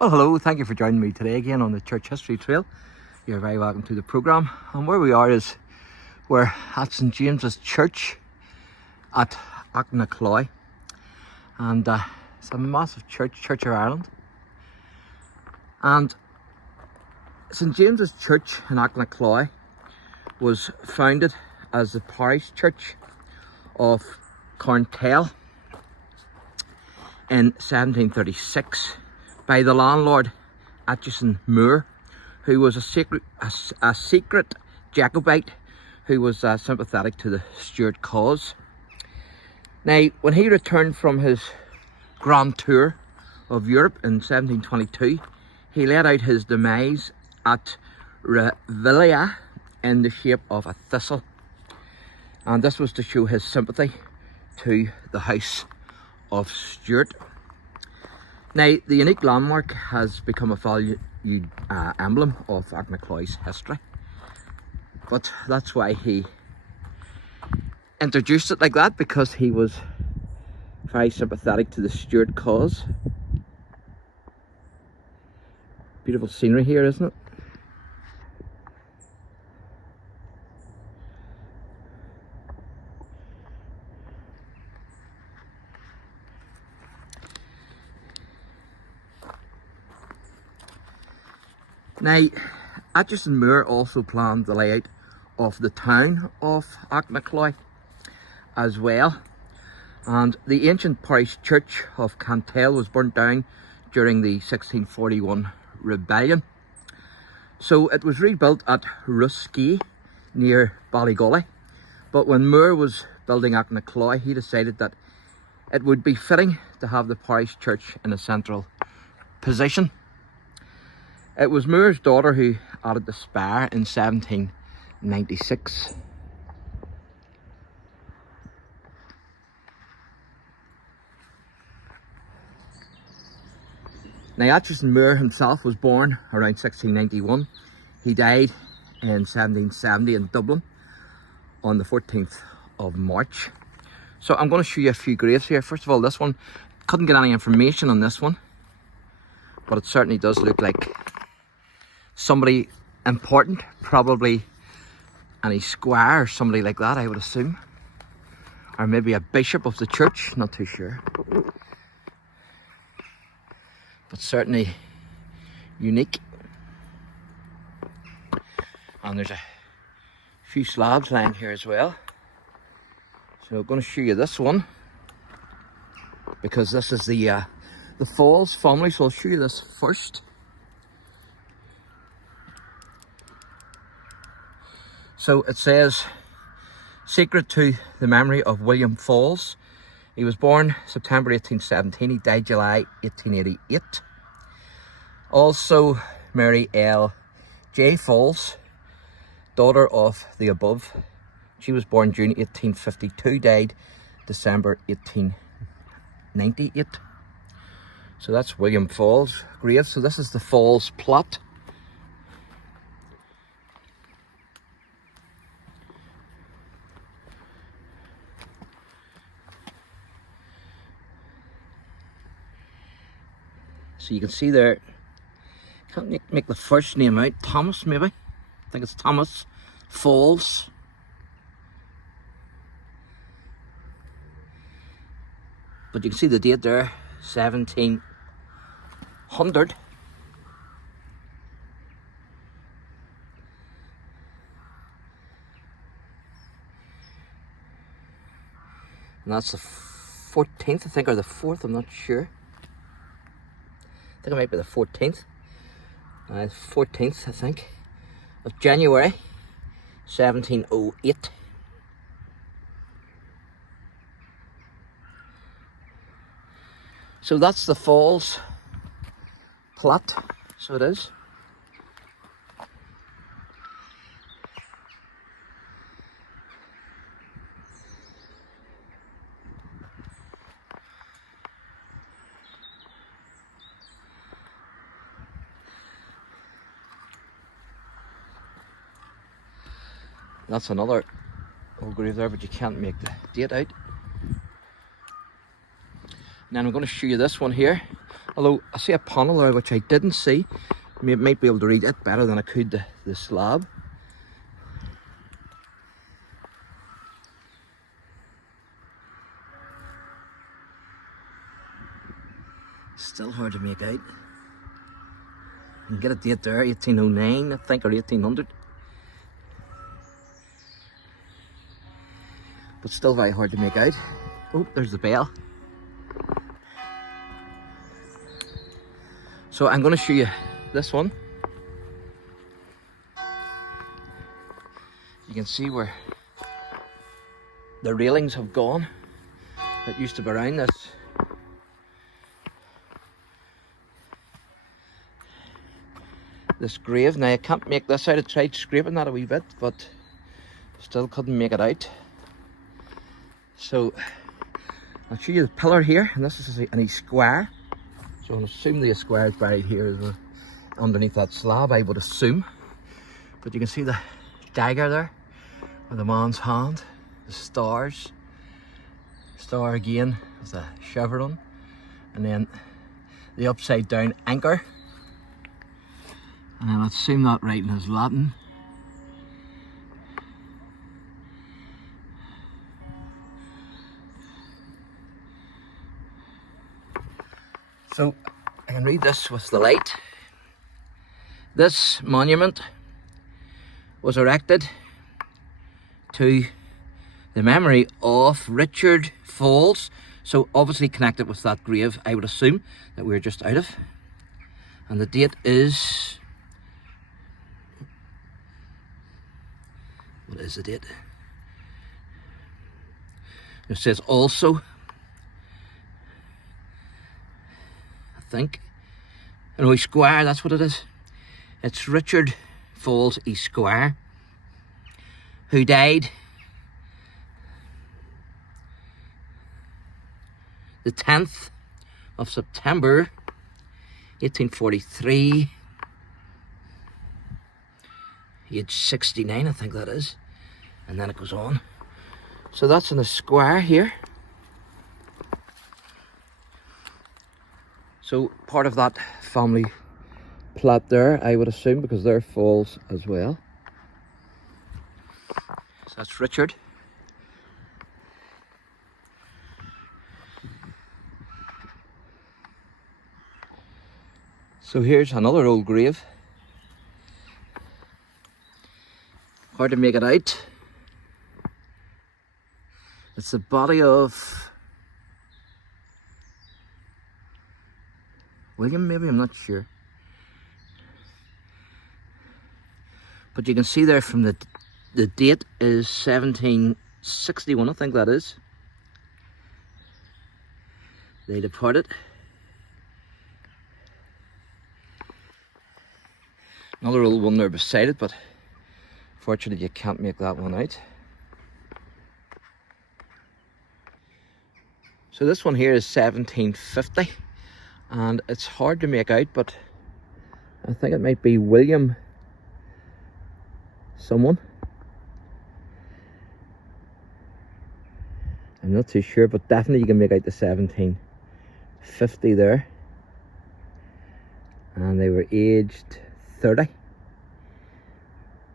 Well, hello, thank you for joining me today again on the Church History Trail. You're very welcome to the programme. And where we are is we're at St James's Church at Aughnacloy. And it's a massive church, Church of Ireland. And St James's Church in Aughnacloy was founded as the parish church of Corntell in 1736 by the landlord Aitchison Moore, who was a secret Jacobite who was sympathetic to the Stuart cause. Now, when he returned from his grand tour of Europe in 1722, he laid out his demise at Revelia in the shape of a thistle, and this was to show his sympathy to the House of Stuart. Now, the unique landmark has become a valued emblem of Aughnacloy's history, but that's why he introduced it like that, because he was very sympathetic to the Stuart cause. Beautiful scenery here, isn't it? Now, Aitchison Moore also planned the layout of the town of Aughnacloy as well, and the ancient parish church of Corntell was burnt down during the 1641 rebellion. So it was rebuilt at Ruskey near Ballygolly, but when Moore was building Aughnacloy, he decided that it would be fitting to have the parish church in a central position. It was Moore's daughter who added the spire in 1796. Now, Aitchison Moore himself was born around 1691. He died in 1770 in Dublin on the 14th of March. So I'm going to show you a few graves here. First of all, this one, couldn't get any information on this one, but it certainly does look like somebody important, probably any squire or somebody like that, I would assume, or maybe a bishop of the church, not too sure, but certainly unique. And there's a few slabs lying here as well, so I'm going to show you this one because this is the Falls family, so I'll show you this first. So it says, "Secret to the memory of William Falls." He was born September 1817, he died July 1888. Also, Mary L. J. Falls, daughter of the above. She was born June 1852, died December 1898. So that's William Falls' grave. So this is the Falls plot. So you can see there, can't make the first name out, Thomas maybe? I think it's Thomas Falls. But you can see the date there, 1700. And that's the 14th, I think, or the 4th, I'm not sure. I think it might be the 14th. 14th, I think, of January 1708. So that's the Falls plot. So it is. That's another old grave there, but you can't make the date out. And then I'm going to show you this one here. Although I see a panel there which I didn't see. Might be able to read it better than I could the slab. Still hard to make out. You can get a date there, 1809 I think, or 1800. But still very hard to make out. Oh, there's the bell. So I'm going to show you this one. You can see where the railings have gone. It used to be around this grave. Now I can't make this out. I tried scraping that a wee bit, but still couldn't make it out. So I'll show you the pillar here, and this is a square. So I'm assuming the square is buried here underneath that slab, I would assume. But you can see the dagger there, with the man's hand, the stars. Star again with a chevron, and then the upside down anchor. And then I'd assume that writing is Latin. So I can read this with the light. This monument was erected to the memory of Richard Falls, so obviously connected with that grave, I would assume, that we're just out of. And the date is... what is the date? It says also, I think, an Squire, that's what it is. It's Richard Falls Squire, who died the 10th of September 1843, age 69 I think that is, and then it goes on. So that's in the square here. So part of that family plot there, I would assume, because they're Falls as well. So that's Richard. So here's another old grave. Hard to make it out. It's the body of William, maybe, I'm not sure. But you can see there from the date is 1761, I think that is. They departed. Another old one there beside it, but fortunately you can't make that one out. So this one here is 1750, and it's hard to make out, but I think it might be William someone. I'm not too sure, but definitely you can make out the 1750 there. And they were aged 30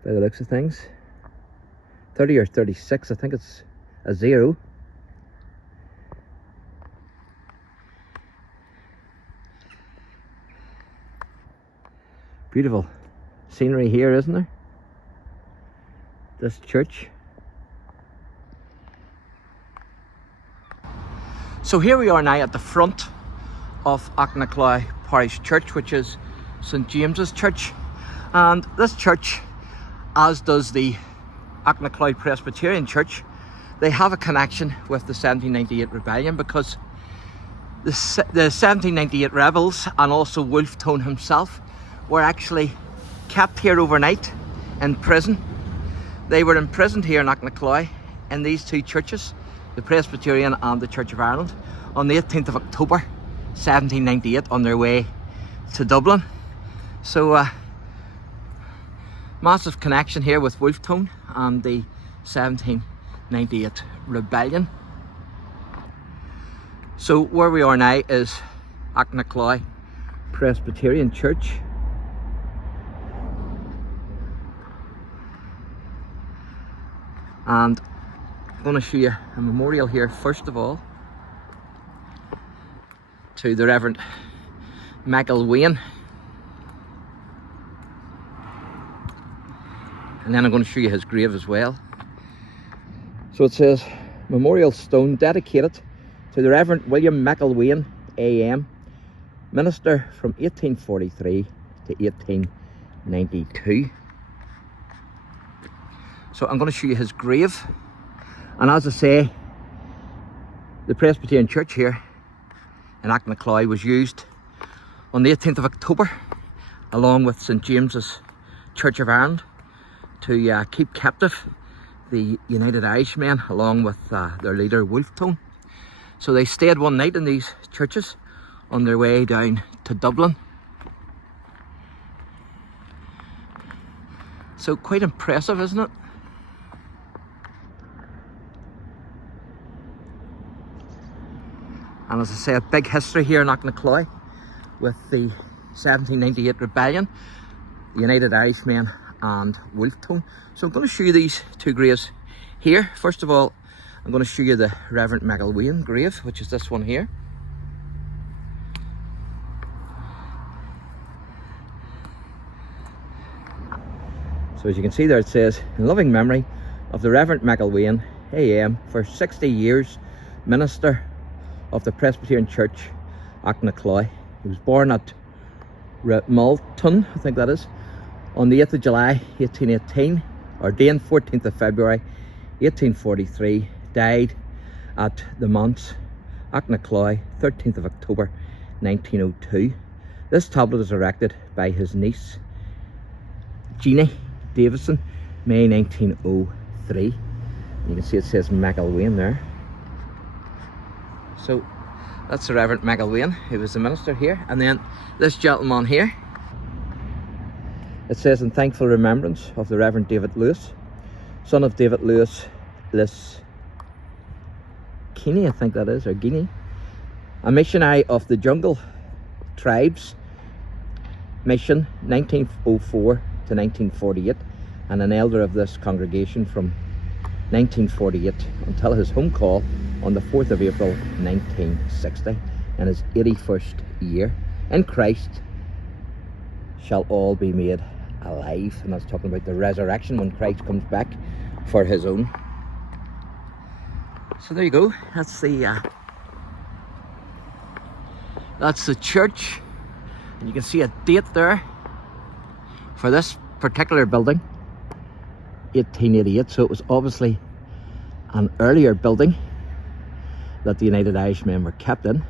by the looks of things. 30 or 36, I think it's a 0. Beautiful scenery here, isn't there? This church. So here we are now at the front of Aughnacloy Parish Church, which is St James's Church. And this church, as does the Aughnacloy Presbyterian Church, they have a connection with the 1798 rebellion, because the 1798 rebels and also Wolfe himself were actually kept here overnight in prison. They were imprisoned here in Aughnacloy in these two churches, the Presbyterian and the Church of Ireland, on the 18th of October 1798 on their way to Dublin. So massive connection here with Wolfe and the 1798 rebellion. So where we are now is Aughnacloy Presbyterian Church. And I'm going to show you a memorial here first of all to the Reverend Michael Wayne, and then I'm going to show you his grave as well. So it says, memorial stone dedicated to the Reverend William Michael Wayne AM, minister from 1843 to 1892. So I'm going to show you his grave. And as I say, the Presbyterian Church here in Aughnacloy was used on the 18th of October along with St James's Church of Ireland to keep captive the United Irishmen along with their leader Wolfe. So they stayed one night in these churches on their way down to Dublin. So quite impressive, isn't it? And as I say, a big history here in Aughnacloy with the 1798 rebellion, the United Irishmen and Wolfe. So I'm going to show you these two graves here. First of all, I'm going to show you the Reverend Michael Wayne grave, which is this one here. So as you can see there, it says, in loving memory of the Reverend Michael Wayne AM, for 60 years minister of the Presbyterian Church, Aughnacloy. He was born at Malton, I think that is, on the 8th of July 1818, ordained 14th of February 1843, died at the Manse, Aughnacloy, 13th of October 1902. This tablet is erected by his niece Jeannie Davison, May 1903. You can see it says Michael Wayne there. So that's the Reverend Michael Wayne, who was the minister here. And then this gentleman here, it says, in thankful remembrance of the Reverend David Lewis, son of David Lewis Keeney, I think that is, or Guinea, a missionary of the Jungle Tribes Mission 1904 to 1948, and an elder of this congregation from 1948 until his home call on the 4th of April 1960, in his 81st year. In Christ shall all be made alive. And that's talking about the resurrection when Christ comes back for his own. So there you go. That's the church, and you can see a date there for this particular building, 1888. So it was obviously an earlier building that the United Irishmen were kept in.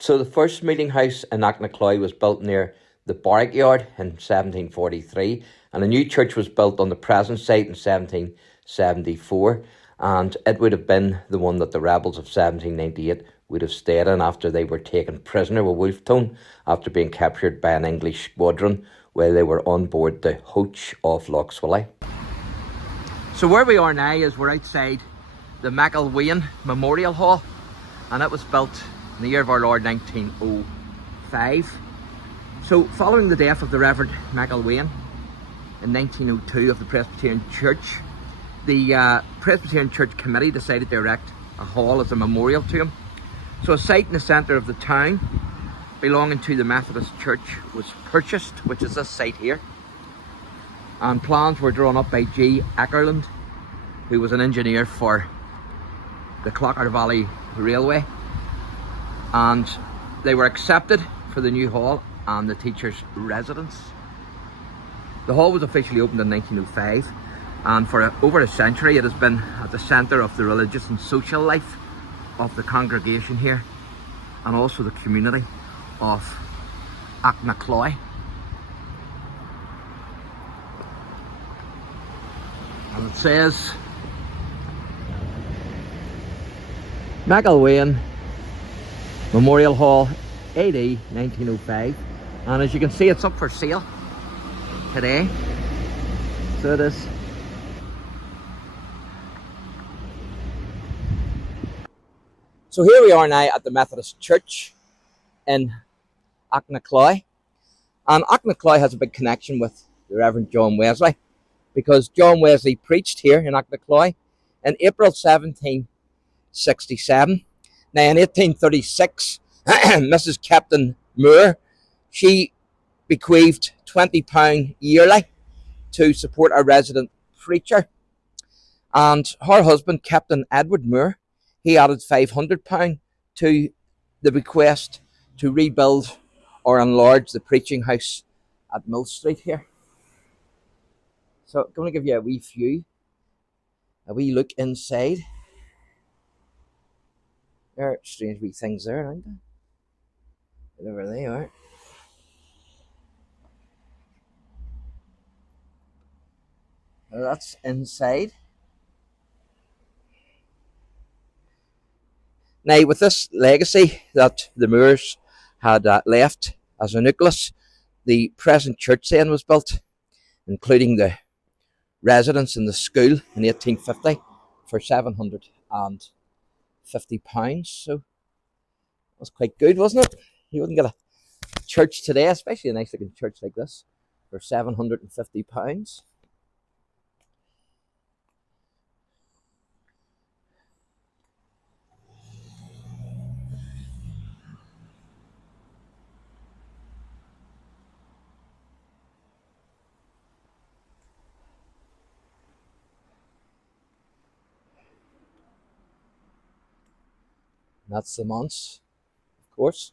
So the first meeting house in Aughnacloy was built near the barrack yard in 1743, and a new church was built on the present site in 1774, and it would have been the one that the rebels of 1798 would have stayed in after they were taken prisoner with Wolfe, after being captured by an English squadron while they were on board the Hoach of Lochswilly. So where we are now is we're outside the Michael Wayne Memorial Hall, and it was built in the year of our Lord 1905. So following the death of the Reverend Michael Wayne in 1902 of the Presbyterian Church, the Presbyterian Church Committee decided to erect a hall as a memorial to him. So a site in the centre of the town belonging to the Methodist Church was purchased, which is this site here. And plans were drawn up by G. Ackerland, who was an engineer for the Clocker Valley Railway, and they were accepted for the new hall and the teachers' residence. The hall was officially opened in 1905, and for over a century it has been at the centre of the religious and social life of the congregation here, and also the community of Aughnacloy. And it says Michael Wayne Memorial Hall, AD 1905, and as you can see, it's up for sale today. So it is. So here we are now at the Methodist Church in Aughnacloy. And Aughnacloy has a big connection with the Reverend John Wesley, because John Wesley preached here in Aughnacloy in April 1767. Now in 1836, Mrs. Captain Moore, she bequeathed £20 yearly to support a resident preacher. And her husband, Captain Edward Moore, he added £500 to the bequest to rebuild or enlarge the preaching house at Mill Street here. So I'm going to give you a wee view, a wee look inside. There are strange wee things there, aren't there? Whatever they are. Now that's inside. Now, with this legacy that the Moores had left as a nucleus, the present church then was built, including the residence in the school in 1850 for £750. So that was quite good, wasn't it? You wouldn't get a church today, especially a nice looking church like this, for £750. That's the manse, of course.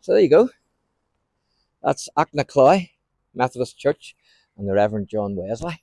So there you go. That's Aughnacloy Methodist Church and the Reverend John Wesley.